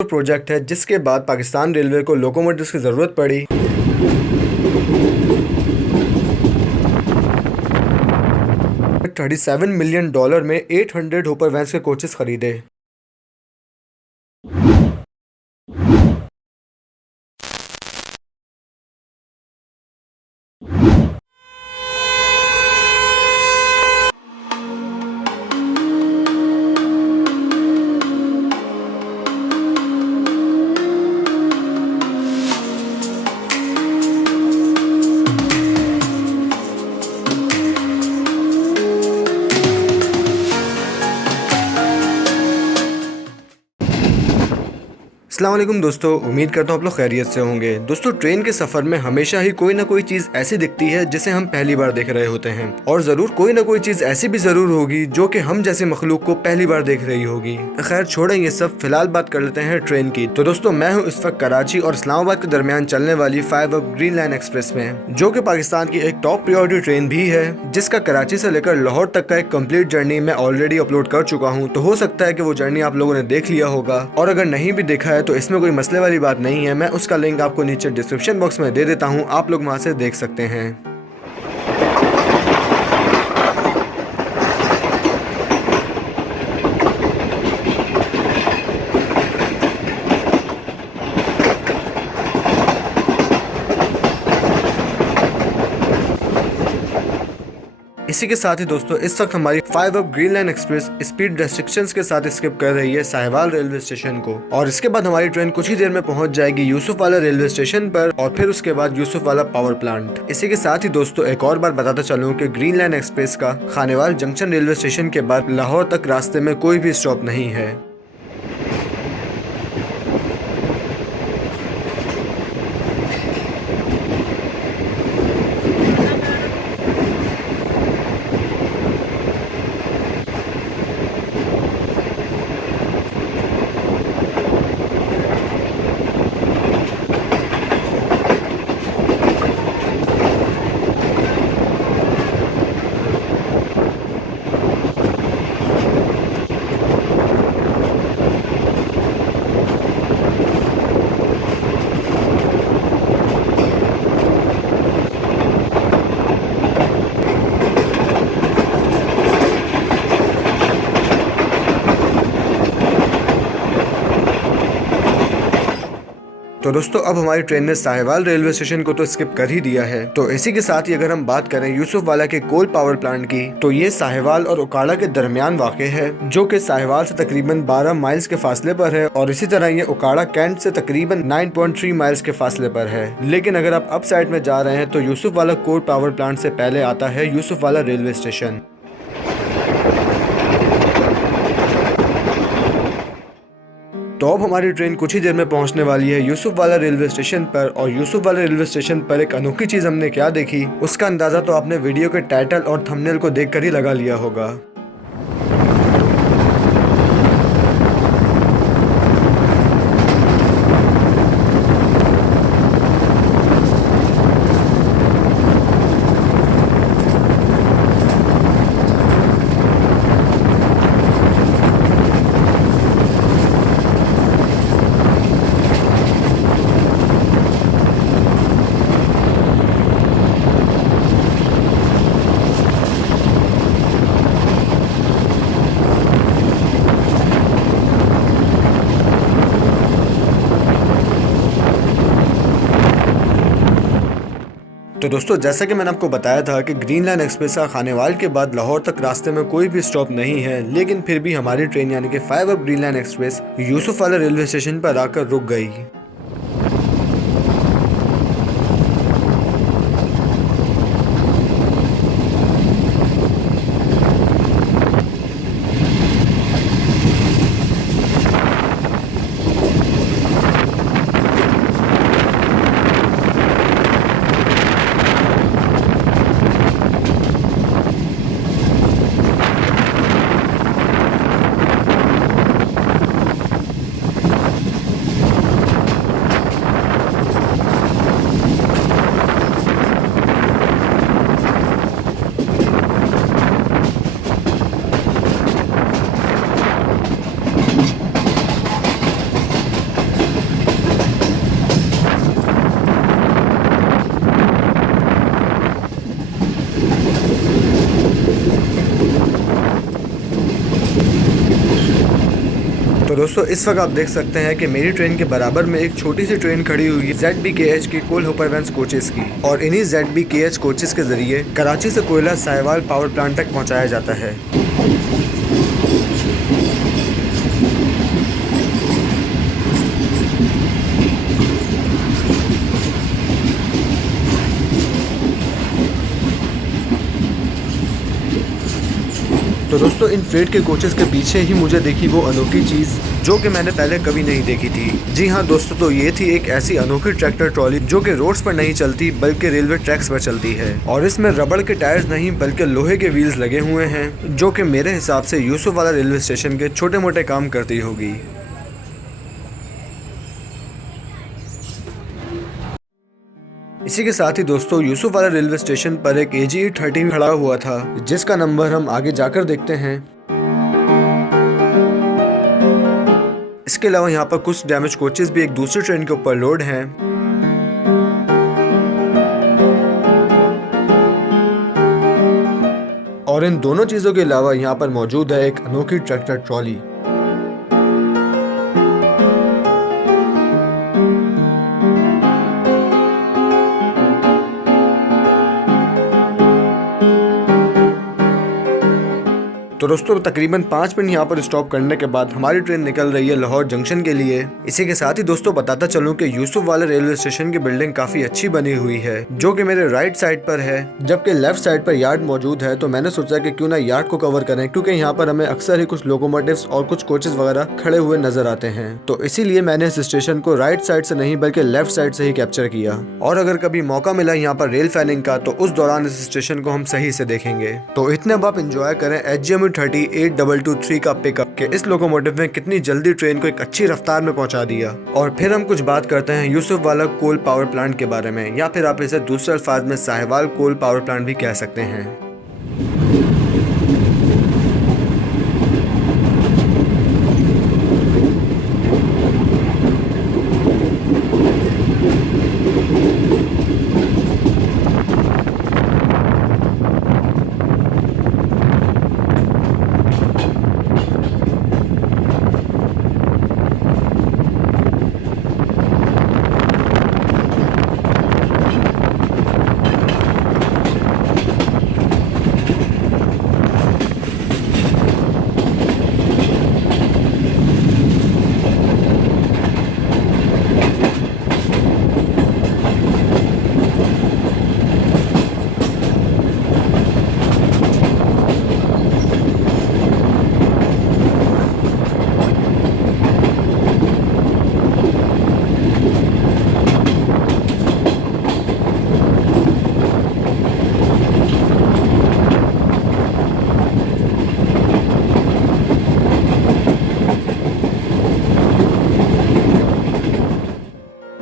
Project है जिसके बाद पाकिस्तान रेलवे को लोकोमोटिव्स की ज़रूरत पड़ी। 37 मिलियन डॉलर में 800 होपर वैन्स के कोचेस खरीदे। अस्सलाम वालेकुम दोस्तों, उम्मीद करता हूँ आप लोग खैरियत से होंगे। दोस्तों, ट्रेन के सफ़र में हमेशा ही कोई ना कोई चीज़ ऐसी दिखती है जिसे हम पहली बार देख रहे होते हैं, और ज़रूर कोई ना कोई चीज़ ऐसी भी ज़रूर होगी जो कि हम जैसे मखलूक को पहली बार देख रही होगी। खैर छोड़ें ये सब, फिलहाल बात कर लेते हैं ट्रेन की। तो दोस्तों, मैं हूँ इस वक्त कराची और इस्लामाबाद के दरमियान चलने वाली 5 अप ग्रीन लाइन एक्सप्रेस में, जो कि पाकिस्तान की एक टॉप प्रायोरिटी ट्रेन भी है, जिसका कराची से लेकर लाहौर तक का एक कंप्लीट जर्नी मैं ऑलरेडी अपलोड कर चुका हूँ। तो हो सकता है कि वो जर्नी आप लोगों ने देख लिया होगा, और अगर नहीं भी देखा है तो इसमें कोई मसले वाली बात नहीं है। मैं उसका लिंक आपको नीचे डिस्क्रिप्शन बॉक्स में दे देता हूं, आप लोग वहां से देख सकते हैं। इसी के साथ ही दोस्तों, इस वक्त हमारी 5 up green line express speed restrictions के साथ स्किप कर रही है साहिवाल रेलवे स्टेशन को, और इसके बाद हमारी ट्रेन कुछ ही देर में पहुंच जाएगी यूसुफ वाला रेलवे स्टेशन पर, और फिर उसके बाद यूसुफ वाला पावर प्लांट। इसी के साथ ही दोस्तों, एक और बार बताता चलूं कि ग्रीन लाइन एक्सप्रेस का खानेवाल जंक्शन रेलवे स्टेशन के बाद लाहौर तक रास्ते में कोई भी स्टॉप नहीं है। तो दोस्तों, अब हमारी ट्रेन ने साहिवाल रेलवे स्टेशन को तो स्किप कर ही दिया है। तो इसी के साथ ही अगर हम बात करें यूसुफ वाला के कोल पावर प्लांट की, तो ये साहिवाल और उकाड़ा के दरमियान वाक़ है, जो कि साहिवाल से तकरीबन 12 माइल्स के फासले पर है, और इसी तरह ये उकाड़ा कैंट से तकरीबन 9.3 माइल्स के फासले पर है। लेकिन अगर आप अप साइड में जा रहे हैं तो यूसुफ वाला कोल पावर प्लांट से पहले आता है यूसुफ वाला रेलवे स्टेशन। तो अब हमारी ट्रेन कुछ ही देर में पहुंचने वाली है यूसुफ वाला रेलवे स्टेशन पर, और यूसुफ वाला रेलवे स्टेशन पर एक अनोखी चीज़ हमने क्या देखी, उसका अंदाज़ा तो आपने वीडियो के टाइटल और थंबनेल को देखकर ही लगा लिया होगा। तो दोस्तों, जैसा कि मैंने आपको बताया था कि ग्रीन लाइन एक्सप्रेस का खानेवाल के बाद लाहौर तक रास्ते में कोई भी स्टॉप नहीं है, लेकिन फिर भी हमारी ट्रेन यानी कि 5 up green line express Yusuf वाला रेलवे स्टेशन पर आकर रुक गई। दोस्तों इस वक्त आप देख सकते हैं कि मेरी ट्रेन के बराबर में एक छोटी सी ट्रेन खड़ी हुई है ZBKH की कोल होपर वैन्स कोचेस की, और इन्हीं ZBKH कोचेस के जरिए कराची से कोयला साहिवाल पावर प्लांट तक पहुंचाया जाता है। तो दोस्तों इन फ्रेट के कोचेस के पीछे ही मुझे देखी वो अनोखी चीज़ जो कि मैंने पहले कभी नहीं देखी थी। जी हाँ दोस्तों, तो ये थी एक ऐसी अनोखी ट्रैक्टर ट्रॉली जो कि रोड्स पर नहीं चलती बल्कि रेलवे ट्रैक्स पर चलती है, और इसमें रबड़ के टायर्स नहीं बल्कि लोहे के व्हील्स लगे हुए हैं, जो कि मेरे हिसाब से यूसुफ वाला रेलवे स्टेशन के छोटे मोटे काम करती होगी। इसी के साथ ही दोस्तों यूसुफ वाला रेलवे स्टेशन पर एक AGE 30 खड़ा हुआ था, जिसका नंबर हम आगे जाकर देखते हैं। इसके अलावा यहाँ पर कुछ डैमेज कोचेस भी एक दूसरी ट्रेन के ऊपर लोड हैं। और इन दोनों चीज़ों के अलावा यहाँ पर मौजूद है एक अनोखी ट्रैक्टर ट्रॉली। तो दोस्तों तकरीबन 5 मिनट यहाँ पर स्टॉप करने के बाद हमारी ट्रेन निकल रही है लाहौर जंक्शन के लिए। इसी के साथ ही दोस्तों बताता चलूं कि यूसुफ वाले रेलवे स्टेशन की बिल्डिंग काफी अच्छी बनी हुई है, जो कि मेरे राइट साइड पर है, जबकि लेफ्ट साइड पर यार्ड मौजूद है। तो मैंने सोचा कि क्यों ना यार्ड को कवर करें, क्योंकि यहाँ पर हमें अक्सर ही कुछ लोकोमोटिव्स और कुछ कोचेस वगैरह खड़े हुए नजर आते हैं। तो इसीलिए मैंने इस स्टेशन को राइट साइड से नहीं बल्कि लेफ्ट साइड से ही कैप्चर किया, और अगर कभी मौका मिला यहाँ पर रेल फैनिंग का तो उस दौरान इस स्टेशन को हम सही से देखेंगे। तो इतने अब आप इंजॉय करें HGMU 38223 का पिकअप के इस लोकोमोटिव ने कितनी जल्दी ट्रेन को एक अच्छी रफ्तार में पहुंचा दिया। और फिर हम कुछ बात करते हैं यूसुफ वाला कोल पावर प्लांट के बारे में, या फिर आप इसे दूसरे अल्फाज में साहिवाल कोल पावर प्लांट भी कह सकते हैं।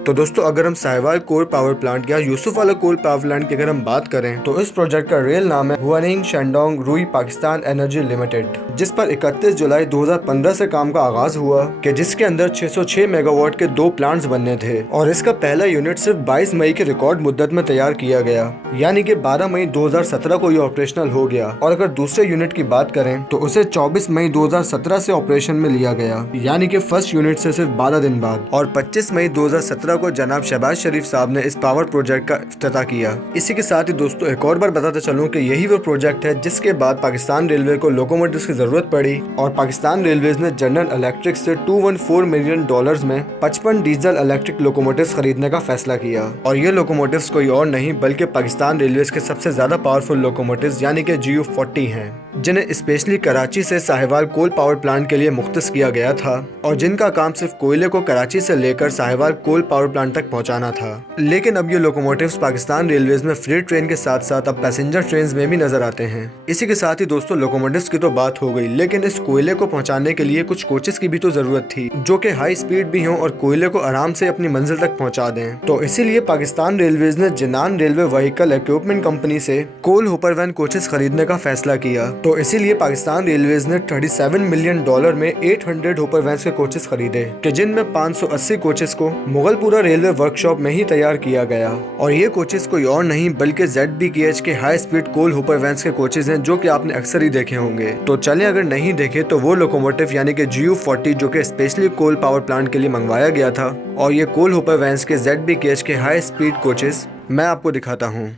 तो दोस्तों अगर हम साहिवाल कोल पावर प्लांट या यूसुफ वाला कोल पावर प्लांट की अगर हम बात करें तो इस प्रोजेक्ट का रियल नाम है हुआनिंग शेंडोंग रुई पाकिस्तान एनर्जी लिमिटेड, जिस पर 31 जुलाई 2015 से काम का आगाज हुआ कि जिसके अंदर 606 मेगावाट के 2 प्लांट्स बनने थे, और इसका पहला यूनिट सिर्फ 22 मई की रिकॉर्ड मुद्दत में तैयार किया गया, यानी कि 12 मई 2017 को ये ऑपरेशनल हो गया। और अगर दूसरे यूनिट की बात करें तो उसे 24 मई 2017 से ऑपरेशन में लिया गया, यानी कि फर्स्ट यूनिट से सिर्फ 12 दिन बाद। और 25 मई 2017 को जनाब शहबाज शरीफ साहब ने इस पावर प्रोजेक्ट का इफ्तिताह किया। इसी के साथ ही दोस्तों एक और बार बताता चलूं कि यही वो प्रोजेक्ट है जिसके बाद पाकिस्तान रेलवे को लोकोमोटिव्स की जरूरत पड़ी, और पाकिस्तान रेलवेज ने जनरल इलेक्ट्रिक से $214 मिलियन में 55 डीजल इलेक्ट्रिक लोकोमोटिव्स खरीदने का फैसला किया। और ये लोकोमोटिव्स कोई और नहीं बल्कि पाकिस्तान रेलवेज के सबसे ज्यादा पावरफुल लोकोमोटिव्स यानी कि GU40 हैं, जिन्हें स्पेशली कराची से साहिवाल कोल पावर प्लांट के लिए मुख्तस किया गया था, और जिनका काम सिर्फ कोयले को कराची से लेकर साहिवाल कोल पावर प्लांट तक पहुंचाना था। लेकिन अब ये लोकोमोटिव्स पाकिस्तान रेलवेज में फ्रेट ट्रेन के साथ साथ अब पैसेंजर ट्रेन में भी नजर आते हैं। इसी के साथ ही दोस्तों लोकोमोटिव्स की तो बात हो गई, लेकिन इस कोयले को पहुंचाने के लिए कुछ कोचेस की भी तो जरूरत थी, जो कि हाई स्पीड भी हों और कोयले को आराम से अपनी मंजिल तक पहुंचा दें। तो इसीलिए पाकिस्तान रेलवेज ने जिनान रेलवे व्हीकल इक्विपमेंट कंपनी से कोल होपर वैन कोचेस खरीदने का फैसला किया, तो इसीलिए पाकिस्तान रेलवेज ने $37 मिलियन में 800 होपर वैन्स के कोचेस खरीदे कि जिनमें 580 कोचेस को मुगलपुरा रेलवे वर्कशॉप में ही तैयार किया गया। और ये कोचेस कोई और नहीं बल्कि ZBKH के हाई स्पीड कोल होपर वैन्स के कोचेस हैं, जो कि आपने अक्सर ही देखे होंगे। तो चलें, अगर नहीं देखे तो वो लोकोमोटिव यानी कि GU40 जो कि स्पेशली कोल पावर प्लांट के लिए मंगवाया गया था, और ये कोल होपर वैन्स के ZBKH के हाई स्पीड कोचेस मैं आपको दिखाता हूँ।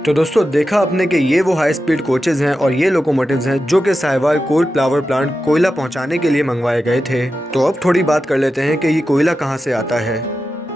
तो दोस्तों देखा आपने कि ये वो हाई स्पीड कोचेज हैं और ये लोकोमोटिव्स हैं जो कि साहिवाल कोल पावर प्लांट कोयला पहुंचाने के लिए मंगवाए गए थे। तो अब थोड़ी बात कर लेते हैं कि ये कोयला कहां से आता है।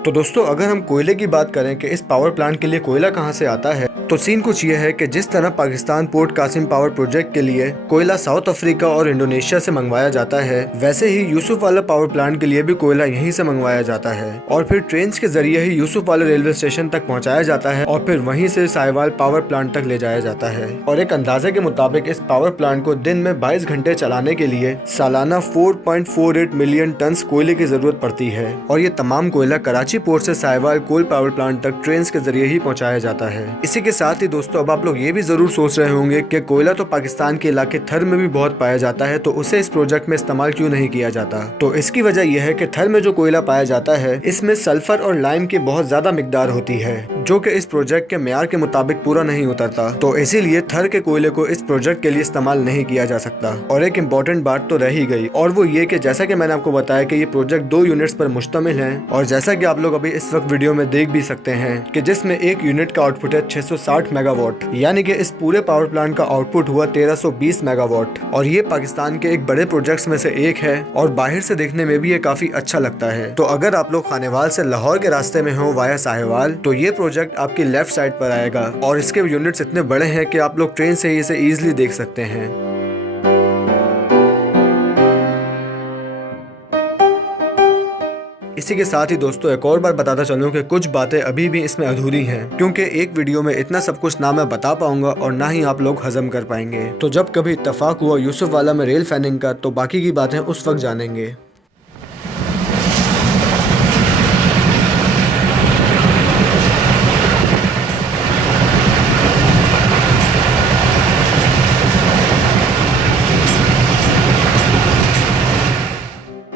तो दोस्तों अगर हम कोयले की बात करें कि इस पावर प्लांट के लिए कोयला कहां से आता है, तो सीन कुछ ये है कि जिस तरह Pakistan port Qasim power project के लिए कोयला साउथ अफ्रीका और इंडोनेशिया से मंगवाया जाता है, वैसे ही यूसुफ वाला पावर प्लांट के लिए भी कोयला यहीं से मंगवाया जाता है और फिर ट्रेन के जरिए ही यूसुफ वाला रेलवे स्टेशन तक पहुंचाया जाता है और फिर वहीं से साहिवाल पावर प्लांट तक ले जाया जाता है। और एक अंदाजे के मुताबिक इस पावर प्लांट को दिन में 22 घंटे चलाने के लिए सालाना 4.48 मिलियन टन कोयले की जरूरत पड़ती है और ये तमाम कोयला कराची पोर्ट से साहिवाल कोल पावर प्लांट तक ट्रेन के जरिए ही पहुंचाया जाता है। इसी के साथ ही दोस्तों अब आप लोग ये भी जरूर सोच रहे होंगे कि कोयला तो पाकिस्तान के इलाके थर में भी बहुत पाया जाता है, तो उसे इस प्रोजेक्ट में इस्तेमाल क्यों नहीं किया जाता। तो इसकी वजह यह है कि थर में जो कोयला पाया जाता है इसमें सल्फर और लाइम की बहुत ज्यादा मिकदार होती है जो कि इस प्रोजेक्ट के मेयार के मुताबिक पूरा नहीं उतरता, तो इसीलिए थर के कोयले को इस प्रोजेक्ट के लिए इस्तेमाल नहीं किया जा सकता। और एक इम्पोर्टेंट बात तो रह ही गई और वो ये कि जैसा कि मैंने आपको बताया कि ये प्रोजेक्ट 2 यूनिट्स पर मुश्तमिल है और जैसा कि आप लोग अभी इस वक्त वीडियो में देख भी सकते हैं कि जिसमें एक यूनिट का आउटपुट है 660 मेगावाट, यानी कि इस पूरे पावर प्लांट का आउटपुट हुआ 1320 मेगावाट। और ये पाकिस्तान के एक बड़े प्रोजेक्ट्स में से एक है और बाहर से देखने में भी ये काफी अच्छा लगता है। तो अगर आप लोग खानेवाल से लाहौर के रास्ते में हो वाया साहिवाल, तो ये प्रोजेक्ट आपकी लेफ्ट साइड पर आएगा और इसके यूनिट्स इतने बड़े हैं कि आप लोग ट्रेन से इसे इजीली देख सकते हैं। इसी के साथ ही दोस्तों एक और बार बताता चलूं कि कुछ बातें अभी भी इसमें अधूरी हैं, क्योंकि एक वीडियो में इतना सब कुछ ना मैं बता पाऊंगा और ना ही आप लोग हजम कर पाएंगे। तो जब कभी इत्तफाक हुआ यूसुफ वाला में रेल फैनिंग का, तो बाकी की बातें उस वक्त जानेंगे।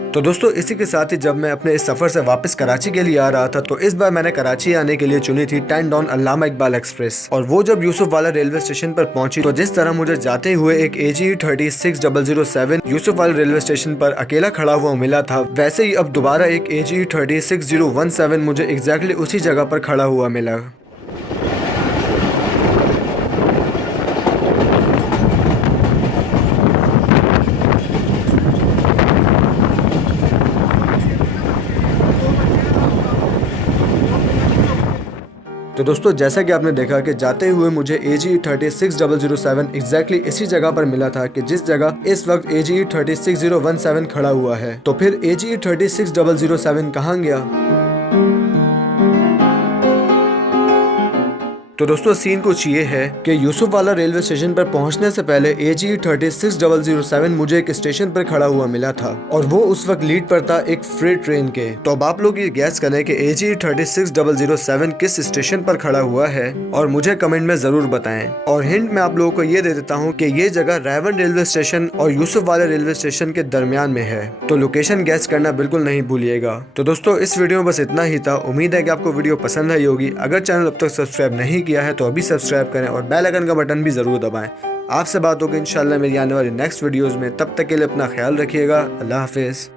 तो दोस्तों इसी के साथ ही जब मैं अपने इस सफ़र से वापस कराची के लिए आ रहा था, तो इस बार मैंने कराची आने के लिए चुनी थी 10 डॉन अल्लामा इकबाल एक्सप्रेस। और वो जब यूसुफ वाला रेलवे स्टेशन पर पहुंची, तो जिस तरह मुझे जाते हुए एक AGE 36007 यूसुफ वाला रेलवे स्टेशन पर अकेला खड़ा हुआ मिला था, वैसे ही अब दोबारा एक AGE 36017 मुझे एग्जैक्टली उसी जगह पर खड़ा हुआ मिला। तो दोस्तों जैसा कि आपने देखा कि जाते हुए मुझे AGE 36007 एग्जैक्टली इसी जगह पर मिला था कि जिस जगह इस वक्त AGE 36017 खड़ा हुआ है। तो फिर AGE 36007 कहाँ गया? तो दोस्तों सीन कुछ ये है कि यूसुफ वाला रेलवे स्टेशन पर पहुंचने से पहले AGE 36007 मुझे एक स्टेशन पर खड़ा हुआ मिला था और वो उस वक्त लीड पर था एक फ्रेट ट्रेन के। तो अब आप लोग ये गैस करें कि AGE 36007 किस स्टेशन पर खड़ा हुआ है और मुझे कमेंट में जरूर बताएं। और हिंट मैं आप लोगों को ये दे देता हूँ कि ये जगह रायवन रेलवे स्टेशन और यूसुफ वाले रेलवे स्टेशन के दरमियान में है, तो लोकेशन गैस करना बिल्कुल नहीं भूलिएगा। तो दोस्तों इस वीडियो में बस इतना ही था। उम्मीद है कि आपको वीडियो पसंद आई होगी। अगर चैनल अब तक सब्सक्राइब नहीं किया है तो अभी सब्सक्राइब करें और बेल आइकन का बटन भी जरूर दबाएं। आपसे बात होगी इंशाल्लाह मेरी आने वाली नेक्स्ट वीडियोस में। तब तक के लिए अपना ख्याल रखिएगा। अल्लाह हाफिज़।